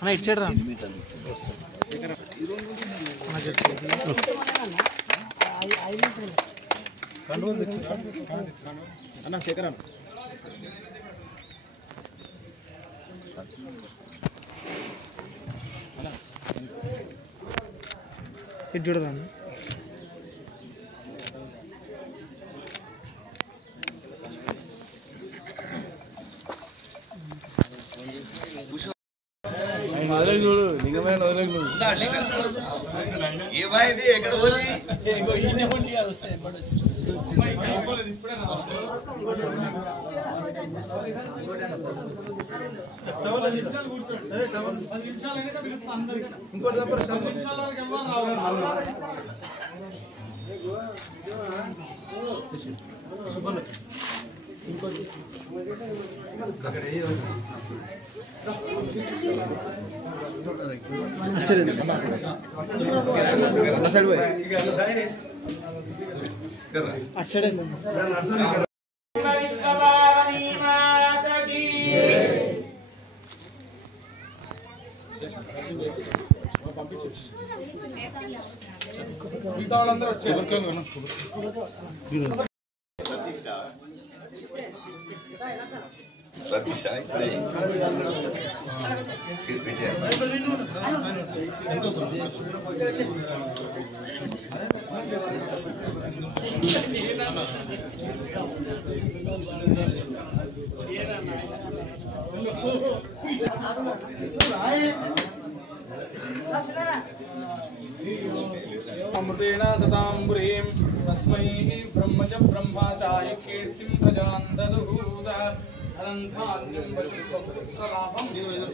అన్న ఇచ్చాడు రా అన్న శేఖర్ ఇది చూడదా చూడు లింగమైన ఏమైంది ఎక్కడ పోయి अमृतेन सताम्बुरीं तस्मै ब्रह्म च ब्रह्माचार्य कीर्तिं प्रजां ददुः अनन्तान्यं वशुपुत्रलाभं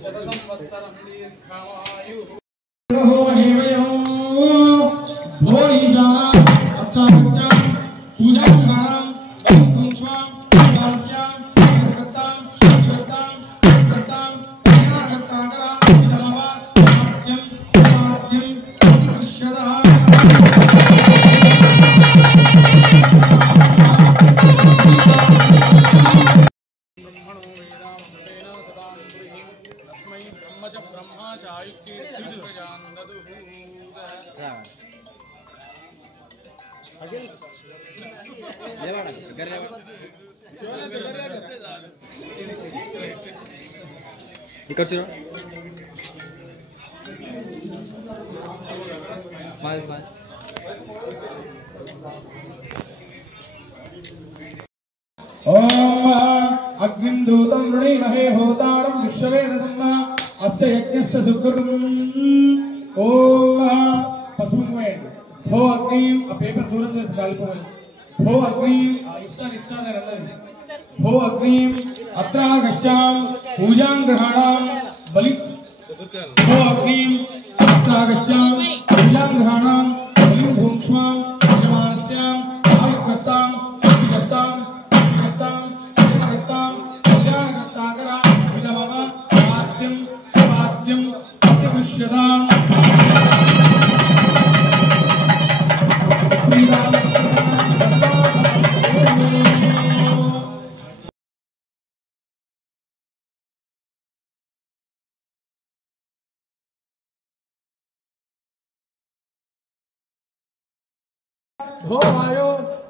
शतसंवत्सरं दीर्घमायुः ఇక్కడ చూడు ओम अग्निं दूतं वृणीमहे होतारं विश्ववेदसम्मा अस्य यज्ञस्य सुकृतम् ओम पशुमेन भो अग्निं आ पेपर दूर से कालिपोन भो अग्निं इष्टा नरंदन भो अग्निं अत्रागश्चां पूजां ग्रहाणां बलि भो अग्निं अत्रागश्चां पूजां ग्रहाणां बलि भूक्ष्मां यमास्यां आयुक्तां विगतां भो वायो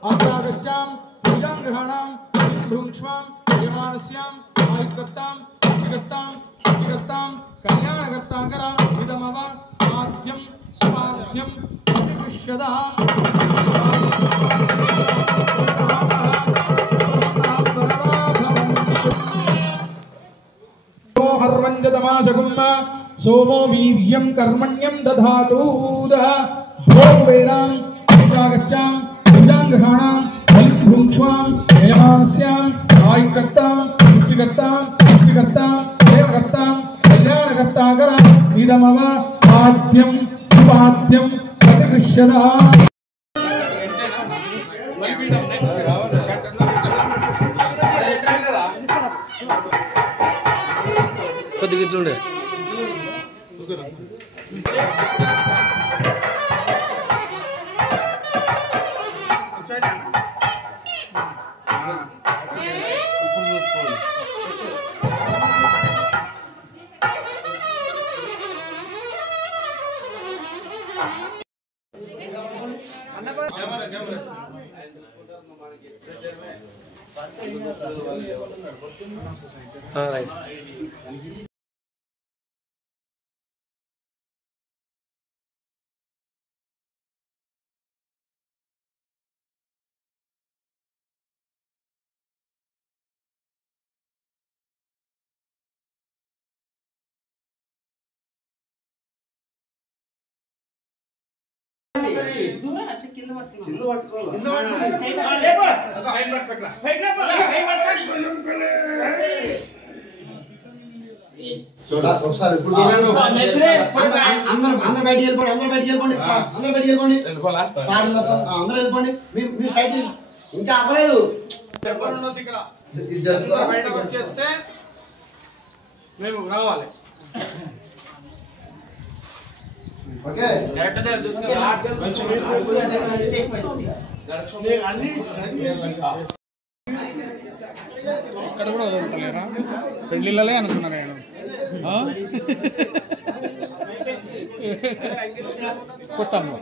अग्रागच्छां पूजां ग्रहाणां भूक्ष्मां यमानस्यां आयुक्तां विगतां कल्याणकर्ताकरा विदमव आद्यं स्वाद्यं प्रतिपश्यताम् हर्वञ्जतमाशकुम्मा सोमो वीर्यं कर्मण्यं दधातु भो वेदां अग्रागच्छां पूजां ग्रहाणां बलिं भूक्ष्मां यमानस्यां आयुक्तां पुष्टिकर्तां देवकर्तां कल्याणकर्ताकरा विदमव आद्यं स्वाद्यं प्रतिपश्यताम् కొద్దిగా ఇట్లుండే రైట్. ఒకసారి ఇప్పుడు అందరూ బయటికి వెళ్ళిపోండి, అందరూ బయటికి వెళ్ళిపోండి, అందరూ బయటికి వెళ్ళిపోండి, అందరూ వెళ్ళిపోండి. మీ సైడ్ ఇంకా అవ్వలేదు. బయటకు వచ్చేస్తే మేము రావాలి. ఓకే ఇక్కడ కూడా వదులుతలేరా? పెళ్ళిళ్ళలే అనుకున్నారా నేను? కొట్టాము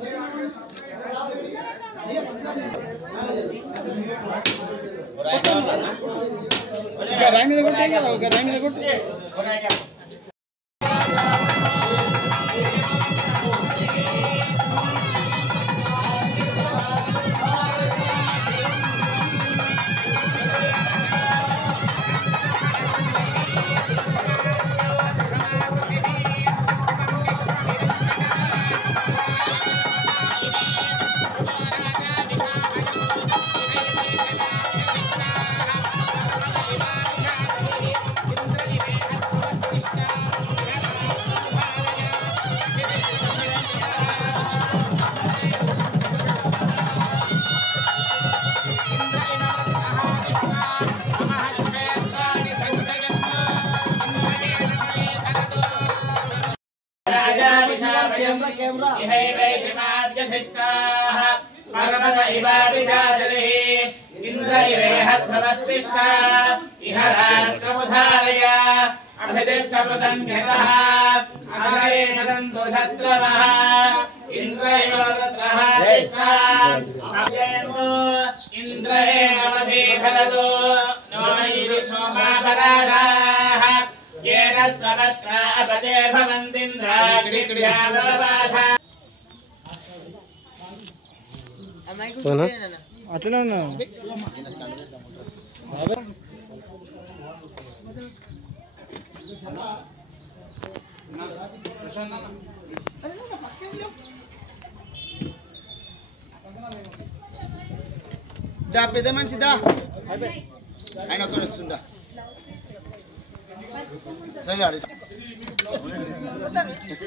రాయి మీద కొట్టే కదా, ఒక రాయి మీద కొట్టి पर्वत इवादिशाचलिः इंद्र इवेहध्वमस्तिष्ठा इह राष्ट्रमुधारय अभितिष्ठपृतन्यतः अग्रे सदन्तु शत्रवः इन्द्रयोरत्रः तिष्ठा अभ्येन्दु इन्द्रहेणमधीधरतु नो युष्मोमापराधाः येन स्वपत्रा अपते भवन्तीन्द्राग्निग्र्यादवाध అట్లనే ఉన్నాను. పెద్ద మనిషిదా ఆయన ఒక్కడ వస్తుందా?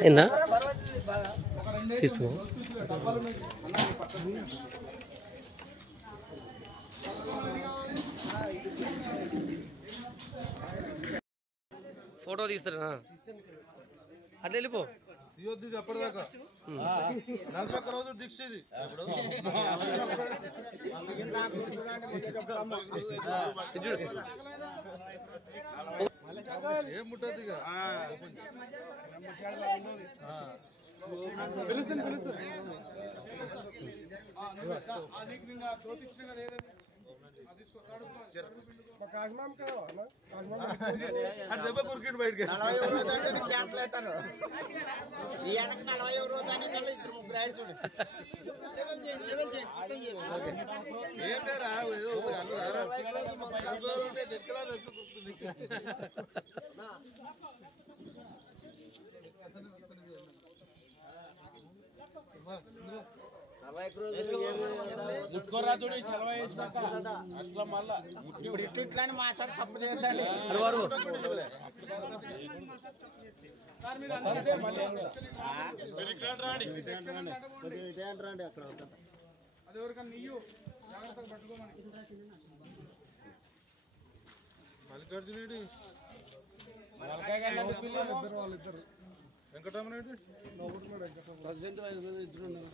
ఏందా తీసుకో. ఫోటో తీస్తారా? అట్లా వెళ్ళిపో. అప్పటిదాకా 41 రోజు దీక్ష ఇది. ఏం ముట్టదు ఇక. తెలుసు దెబ్బ కురికిండు బయటకి. 40 రోజు అంటే క్యాన్సిల్ అవుతారు. ఈ వెనక 40 రోజు అని కల్లా ఇద్దరు ముగ్గురు ఆడి చూడు. ఏం లేరా ఏదో ముట్టుకోరాదుడు సెలవు వేసినాక అట్లా మళ్ళా ఇప్పుడు ఇట్లా మాట్లాడి తప్పు చేద్దండి. అది ఎవరికన్నా నీయు జాగ్రత్తగా పట్టుకోమని. మల్లికార్జునుడి వాళ్ళిద్దరు వెంకటరామరెడ్డి ప్రెసిడెంట్ ఇద్దరు ఉన్నారు.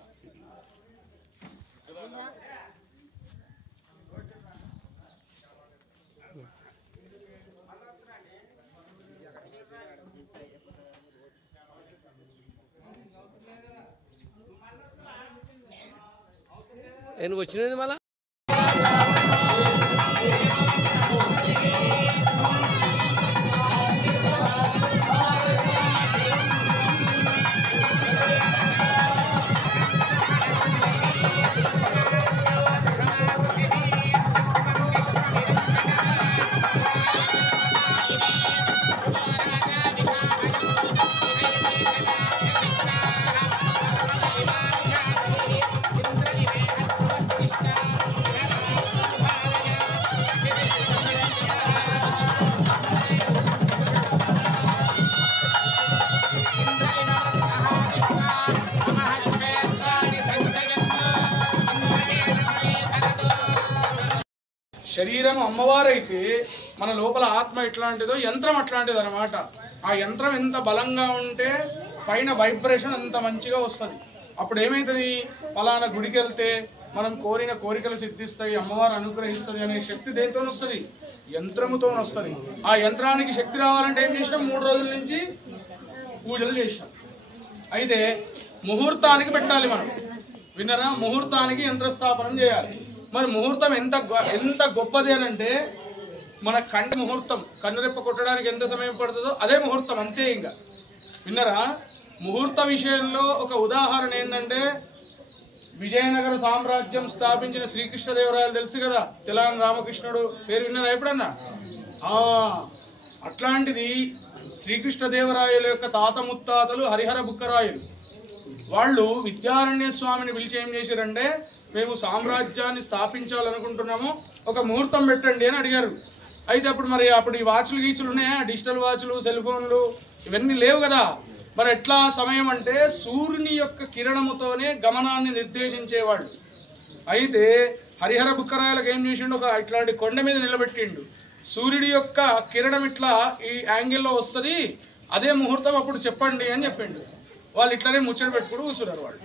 నువ్వు వచ్చినది మళ్ళా శరీరం అమ్మవారైతే మన లోపల ఆత్మ ఎట్లాంటిదో యంత్రం అట్లాంటిది అనమాట. ఆ యంత్రం ఎంత బలంగా ఉంటే పైన వైబ్రేషన్ అంత మంచిగా వస్తుంది. అప్పుడు ఏమవుతుంది, ఫలానా గుడికి వెళ్తే మనం కోరిన కోరికలు సిద్ధిస్తాయి, అమ్మవారు అనుగ్రహిస్తుంది అనే శక్తి దేంతో వస్తుంది, యంత్రముతో వస్తుంది. ఆ యంత్రానికి శక్తి రావాలంటే ఏం చేసినాం, 3 రోజుల నుంచి పూజలు చేసినాం. అయితే ముహూర్తానికి పెట్టాలి మనం, విన్నరా, ముహూర్తానికి యంత్రస్థాపనం చేయాలి. మరి ముహూర్తం ఎంత గొప్పది అని అంటే, మన కంటి ముహూర్తం కన్నురెప్ప కొట్టడానికి ఎంత సమయం పడుతుందో అదే ముహూర్తం, అంతే. ఇంకా విన్నరా, ముహూర్త విషయంలో ఒక ఉదాహరణ ఏంటంటే, విజయనగర సామ్రాజ్యం స్థాపించిన శ్రీకృష్ణదేవరాయలు తెలుసు కదా, తెలంగాణ రామకృష్ణుడు పేరు విన్నారా ఎప్పుడన్నా? అట్లాంటిది శ్రీకృష్ణదేవరాయల యొక్క తాత ముత్తాతలు హరిహర బుక్కరాయలు. వాళ్ళు విద్యారణ్య స్వామిని పిలిచి ఏం చేశారంటే, మేము సామ్రాజ్యాన్ని స్థాపించాలనుకుంటున్నాము, ఒక ముహూర్తం పెట్టండి అని అడిగారు. అయితే అప్పుడు ఈ వాచ్లు గీచులు ఉన్నాయా, డిజిటల్ వాచ్లు, సెల్ ఫోన్లు ఇవన్నీ లేవు కదా. మరి ఎట్లా సమయం అంటే, సూర్యుని యొక్క కిరణముతోనే గమనాన్ని నిర్దేశించేవాళ్ళు. అయితే హరిహర బుక్కరాయలకు ఏం చేసిండు, ఒక ఇట్లాంటి కొండ మీద నిలబెట్టిండు. సూర్యుడి యొక్క కిరణం ఇట్లా ఈ యాంగిల్లో వస్తుంది, అదే ముహూర్తం, అప్పుడు చెప్పండి అని చెప్పిండు. వాళ్ళు ఇట్లానే ముచ్చట పెట్టుకుని కూర్చున్నారు. వాళ్ళు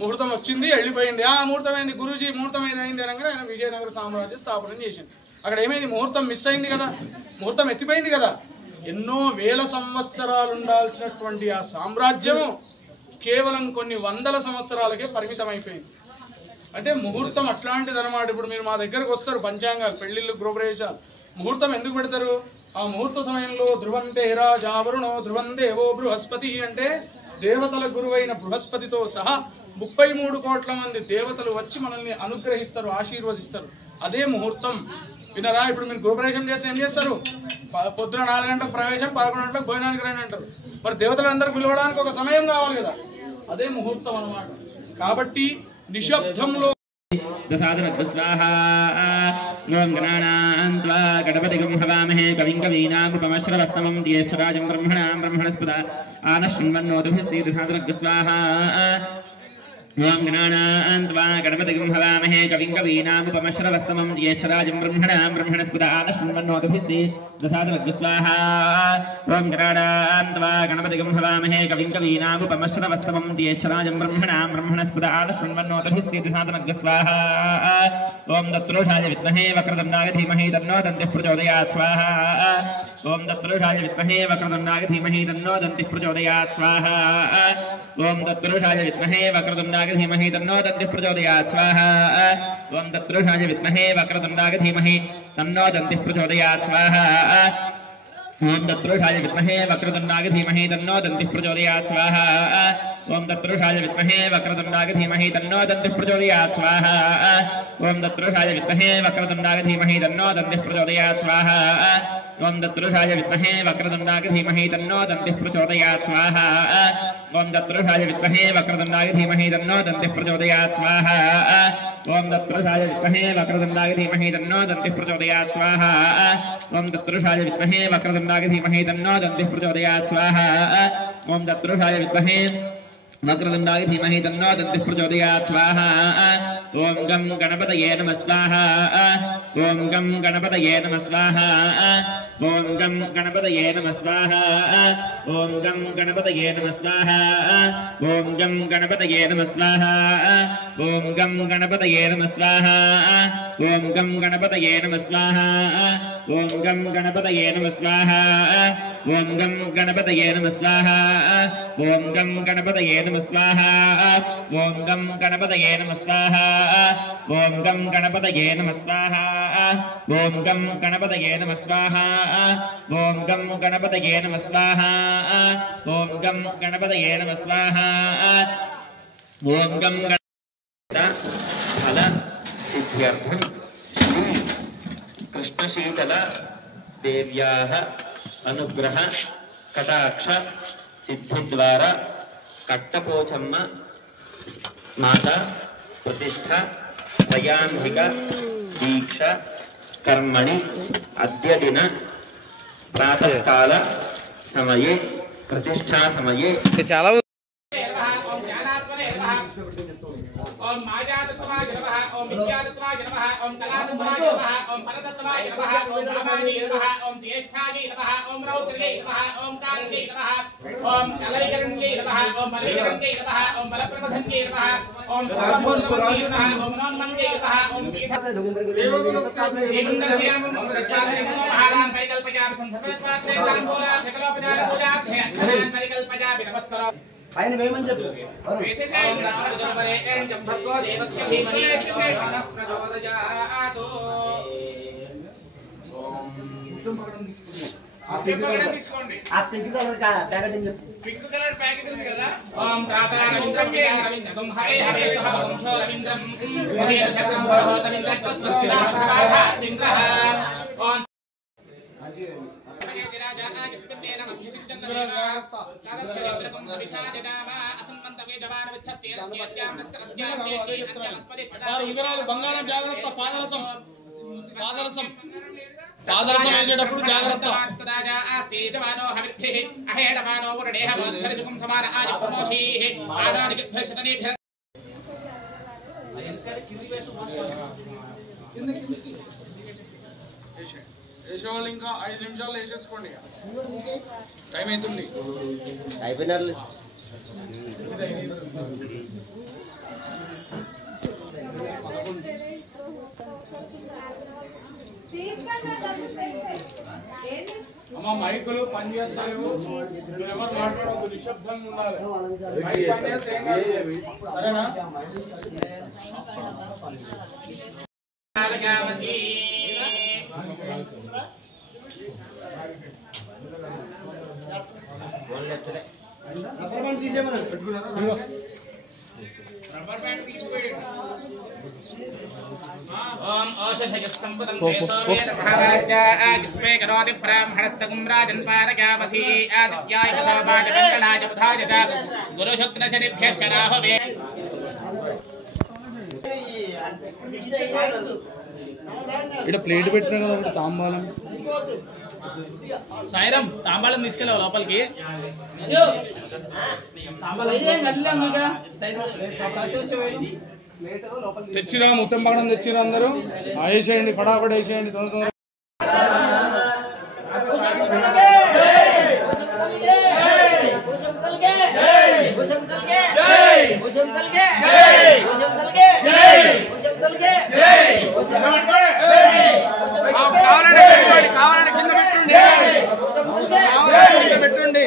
ముహూర్తం వచ్చింది, వెళ్ళిపోయింది. ముహూర్తం అయింది గురూజీ, ముహూర్తం అయింది అనగా ఆయన విజయనగర సామ్రాజ్యం స్థాపన చేసింది. అక్కడ ఏమైంది, ముహూర్తం మిస్ అయింది కదా, ముహూర్తం ఎత్తిపోయింది కదా. ఎన్నో వేల సంవత్సరాలు ఉండాల్సినటువంటి ఆ సామ్రాజ్యం కేవలం కొన్ని వందల సంవత్సరాలకే పరిమితం అయిపోయింది. అంటే ముహూర్తం అట్లాంటిది అనమాట. ఇప్పుడు మీరు మా దగ్గరకు వస్తారు, పంచాంగాలు, పెళ్లిళ్ళు, గృహప్రవేశాలు, ముహూర్తం ఎందుకు పెడతారు? ఆ ముహూర్త సమయంలో ధ్రువంతే రాజావరుణో ధ్రువం దేవో బృహస్పతి అంటే, దేవతల గురువైన బృహస్పతితో సహా 33 కోట్ల మంది దేవతలు వచ్చి మనల్ని అనుగ్రహిస్తారు, ఆశీర్వదిస్తారు. అదే ముహూర్తం. వినరా, ఇప్పుడు మీరు గృహప్రవేశం చేస్తే ఏం చేస్తారు, పొద్దున 4 గంటలకు ప్రవేశం, 11 గంటలకు భోజనానికి రండి అంటారు. మరి దేవతలందరూ పిలవడానికి ఒక సమయం కావాలి కదా, అదే ముహూర్తం అన్నమాట. కాబట్టి నిశ్శబ్దంలో గణపతిగం హవామహే కవిం కవీనాముపమశ్రవస్తమం జ్యేష్ఠరాజం బ్రహ్మణస్పద ఆనశృణ్వన్నోతుభిస్వాహా. ఓం గణానాన్త్వా గణపతిగం హవామహే కవిం కవీనాముపమశ్రవస్తమం జ్యేష్ఠరాజం బ్రహ్మణస్పద ఆనశృణ్వన్నోతుభిస్వాహా. ఓం గణానాన్త్వా గణపతిగం హవామహే కవిం కవీనాముపమశ్రవస్తమం జ్యేష్ఠరాజం బ్రహ్మణస్పద ఆనశృణ్వన్నోతుభిస్వాహా. ఓం దత్పురుషాయ విద్మహే వక్రతుండాయ ధీమహి తన్నో దంతిః ప్రచోదయాత్ స్వాహా. ఓం దత్పురుషాయ విద్మహే వక్రతుండాయ ధీమహి తన్నో దంతిః ప్రచోదయాత్ స్వాహా. ఓం దత్పురుషాయ విద్మహే వక్రతుండాయ ధీమహి తన్నో దంతిః ప్రచోదయాత్ స్వాహా. ఓం దత్పురుషాయ విద్మహే వక్రతుండాయ ధీమహి తన్నో దంతిః ప్రచోదయాత్ స్వాహా. ఓం దత్పురుషాయ విద్మహే వక్రతుండాయ ధీమహి తన్నో దంతిః ప్రచోదయాత్ స్వాహా. ఓం దత్పురుషాయ విద్మహే వక్రతుండాయ ధీమహి తన్నో దంతిః ప్రచోదయాత్ స్వాహా. ఓం దత్పురుషాయ విద్మహే వక్రతుండాయ ధీమహి తన్నో దంతిః ప్రచోదయాత్ స్వాహా. ఓం దత్పురుషాయ విద్మహే వక్రతుండాయ ధీమహి తన్నో దంతిః ప్రచోదయాత్ స్వాహా. ఓం దత్పురుషాయ విద్మహే వక్రతుండాయ ధీమహి తన్నో దంతిః ప్రచోదయాత్ స్వాహా. ఓం దత్పురుషాయ విద్మహే వక్రతుండాయ ధీమహి తన్నో దంతిః ప్రచోదయాత్ స్వాహా. ఓం దత్పురుషాయ విద్మహే వక్రతుండాయ ధీమహి తన్నో దంతిః ప్రచోదయాత్ స్వాహా. ఓం దత్పురుషాయ విద్మహే వక్రతుండాయ ధీమహి తన్నో దంతిః ప్రచోదయాత్ స్వాహా. ఓం గం గణపతయే నమః స్వాహా. ఓం గం గణపతయే నమః స్వాహా. ఓం గం గణపతయే నమః స్వాహా. ఓం గం గణపతయే నమః స్వాహా. ఓం గం గణపతయే నమః స్వాహా. ఓం గం గణపతయే నమః స్వాహా. ఓం గం గణపతయే నమః స్వాహా. ఓం గం గణపతయే నమః స్వాహా. ఓం గం గణపతయే నమః స్వాహా. ఓం గం గణపతయే నమః స్వాహా. ఓం గం గణపతయే నమః స్వాహా. ఓం గం గణపతయే నమః స్వాహా. ఓం గం గణపతయే నమః స్వాహా. ఓం గం గణపతయే నమః స్వాహా. ఓం గం గణపతయే నమః స్వాహా. ఓం గం ఫల సిద్ధ్యర్థం శ్రీ కృష్ణశీతల దేవ్యాః అనుగ్రహ కటాక్ష సిద్ధి ద్వారా కట్టపోచమ్మ మాత ప్రతిష్ఠ త్రయాంబిక దీక్ష కర్మణి అద్య దిన ప్రాతకాల సమయే ప్రతిష్ఠా సమయే చాలా ఓం మాజాతత్వాయ నమః. ఓం విద్యాతత్వాయ నమః. ఓం కళాతత్వాయ నమః ఓం పరతత్వాయ నమః ఓం రామాయ నమః ఓం జ్యేష్ఠాయ నమః ఓం రౌద్రయ నమః ఓం కాళియ నమః ఓం కలవికరణ్యై నమః ఓం మలవికరణ్యై నమః ఓం బలప్రమథన్యై నమః ఓం సర్వభూతమన్యై నమః ఓం నోన్మన్యై నమః ఓం ఏకం ప్రచారయ మహారాం పరికల్పయామి సంధర్మత్వాస్య తాంబూలా సకలోపచార పూజాభ్య అక్షరాన్ పరికల్పయామి నమస్కారం పైన వేయమని చెప్పు విశేషేణ రామజోపరే ఏం భర్గో దేవస్య ధీమహి విశేషేణ ప్రచోదయాతు ఆ పింక్ కలర్ ప్యాకెట్ చెప్పు పింక్ కలర్ ప్యాకెట్ ఉంది కదా ఓం రవీంద్రం హరే హరే సహ వంశో రవీంద్రం హరే శరణం రవీంద్రం స్వస్తిరాభాః ఇంద్రః ఓం సార్ ఉంగరాలు బంగారం జాగ్రత్త పాదరసం పాదరసం వేసేటప్పుడు జాగ్రత్త వేసేవాళ్ళు ఇంకా 5 నిమిషాలు వేసేసుకోండి టైం అవుతుంది అయిపోయినారు అమ్మ మైకులు పనిచేస్తాయో ఎవరు మాట్లాడవద్దు నిశ్శబ్దంగా ఉండాలి మైక్ పనిచేస్తే ఏం కాదు. సరేనా రబ్బర్ బ్యాండ్ తీసేమని పెట్టుకున్నారా రబ్బర్ బ్యాండ్ తీసిపోయి ఓం ఔషధయ సంపదం తేసోవేదధారాజ్ఞాస్మే కరోతి బ్రాహ్మణస్తగుం రాజన్ పారయామసి ఆదిత్యాయ కథాబాజ మంగళాయ బుధాయత గురుశుక్రశనిభ్యశ్చ రాహవే ఇక్కడ ప్లేట్ పెట్టినా కదా ఒకటి తాంబాలం సాయిరాం తాంబాళం తీసుకెళ్ళావు లోపలికి తెచ్చిరా మొత్తం పక్కన తెచ్చిరా అందరూ వేసేయండి ఫటాఫట్ వేసేయండి తొందర కావాలంటే కింద పెట్టండి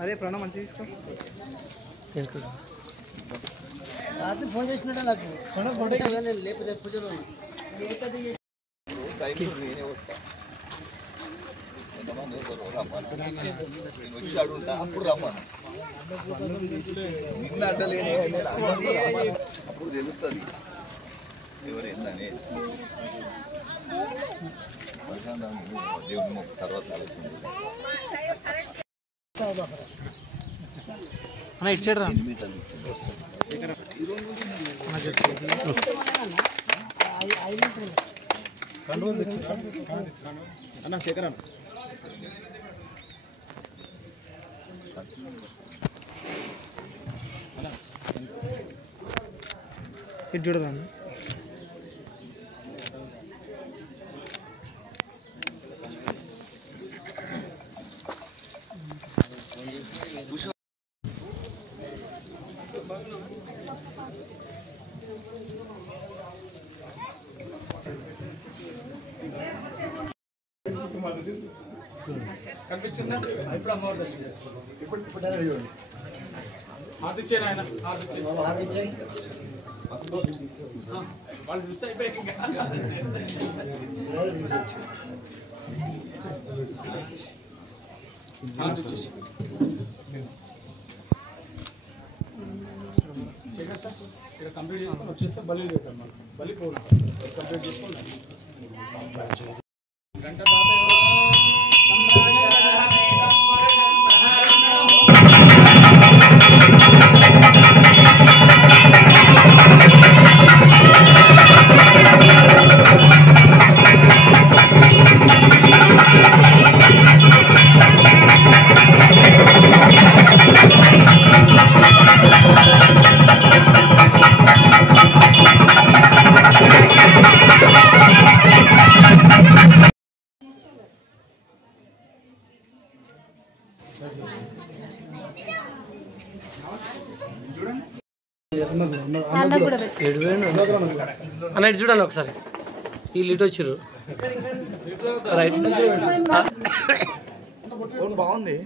అదే ప్రణవ్ మంచి తీసుకో రాత్రి ఫోన్ చేసినట్టే నాకు ఫోటో నేను లేకపోతే పూజలో అప్పుడు రమ్మను నిన్న అంటలేని అప్పుడు తెలుస్తుంది ఎవరు ఏందని దేవుని తర్వాత ఇచ్చాడు రా అన్న శేఖర్ అన్న ఇది చూడరా కనిపించిందా ఇప్పుడు అమ్మవారి దర్శనం చేసుకున్నాం ఇప్పుడు చూడండి హార్దిచ్చేయండి ఆయన హార్దిచ్చేసి వాళ్ళు మిస్ అయిపోయారు ఇంకా. శేఖర్ సార్ ఇక్కడ కంప్లీట్ చేసుకొని వచ్చేస్తే బలి చేద్దాం. బలి పోవాలి కంప్లీట్ చేసుకోండి. గంట అన్న ఇటు చూడండి ఒకసారి వీళ్ళు ఇటు వచ్చిర్రు రైట్ బాగుంది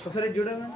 ఒకసారి చూడండి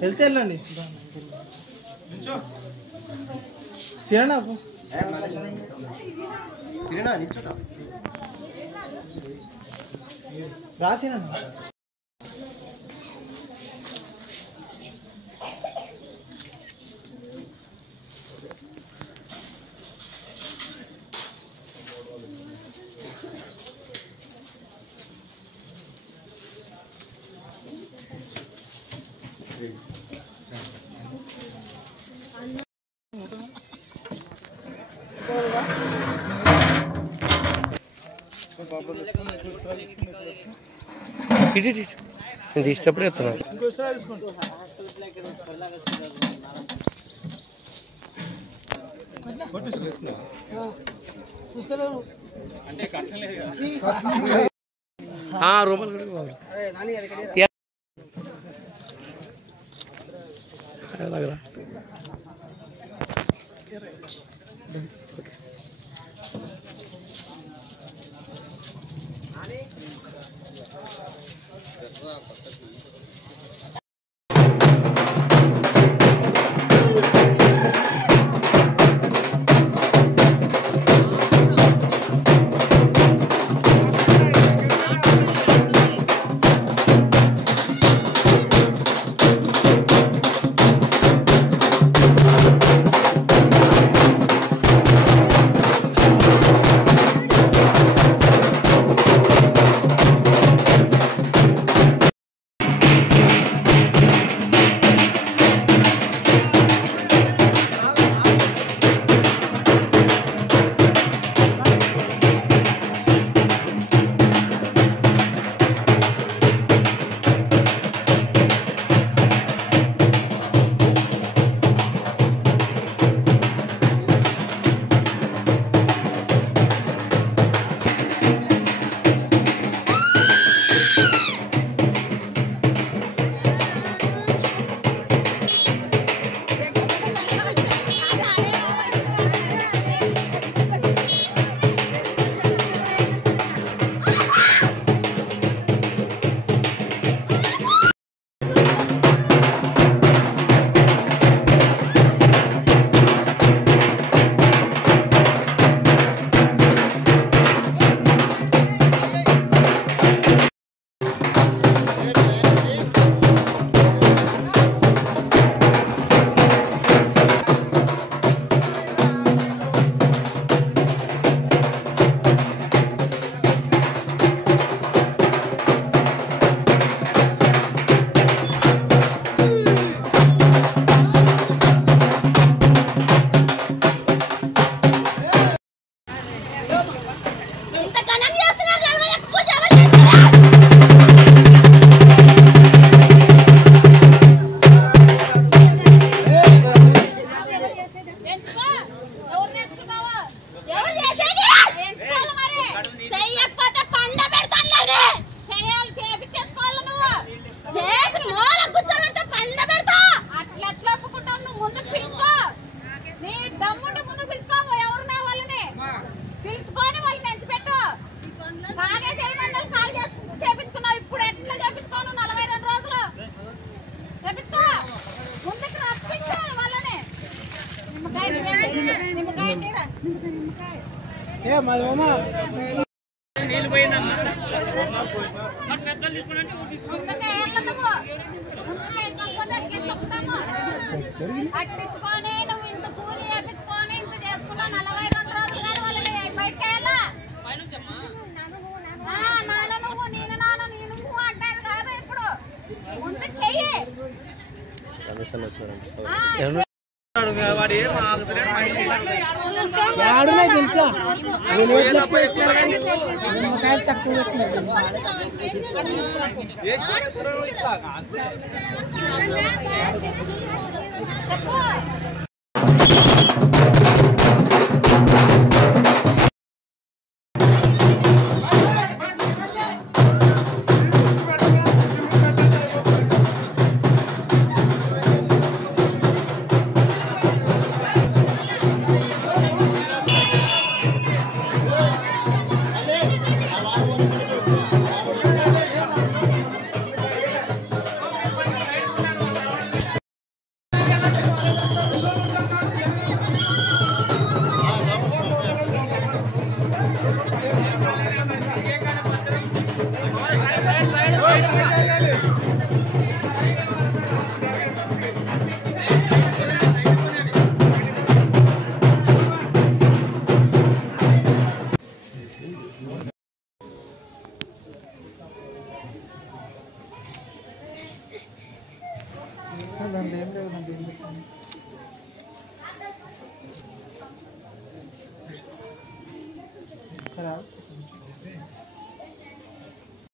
వెళ్తే వెళ్ళండి సిరణ రాసిన ఇది ఇష్టపడే చెప్తున్నాను రూపాయలు అలాగరా అట్టించుకొని నువ్వు ఇంత కూలి వేపించుకొని ఇంత చేసుకున్నావు 42 రోజులు కానీ వాళ్ళని బయటకు వెళ్ళా నాన్న నువ్వు నేను నాన్న నేను నువ్వు అంటేది కాదు ఇప్పుడు ముందు చెయ్యి खराब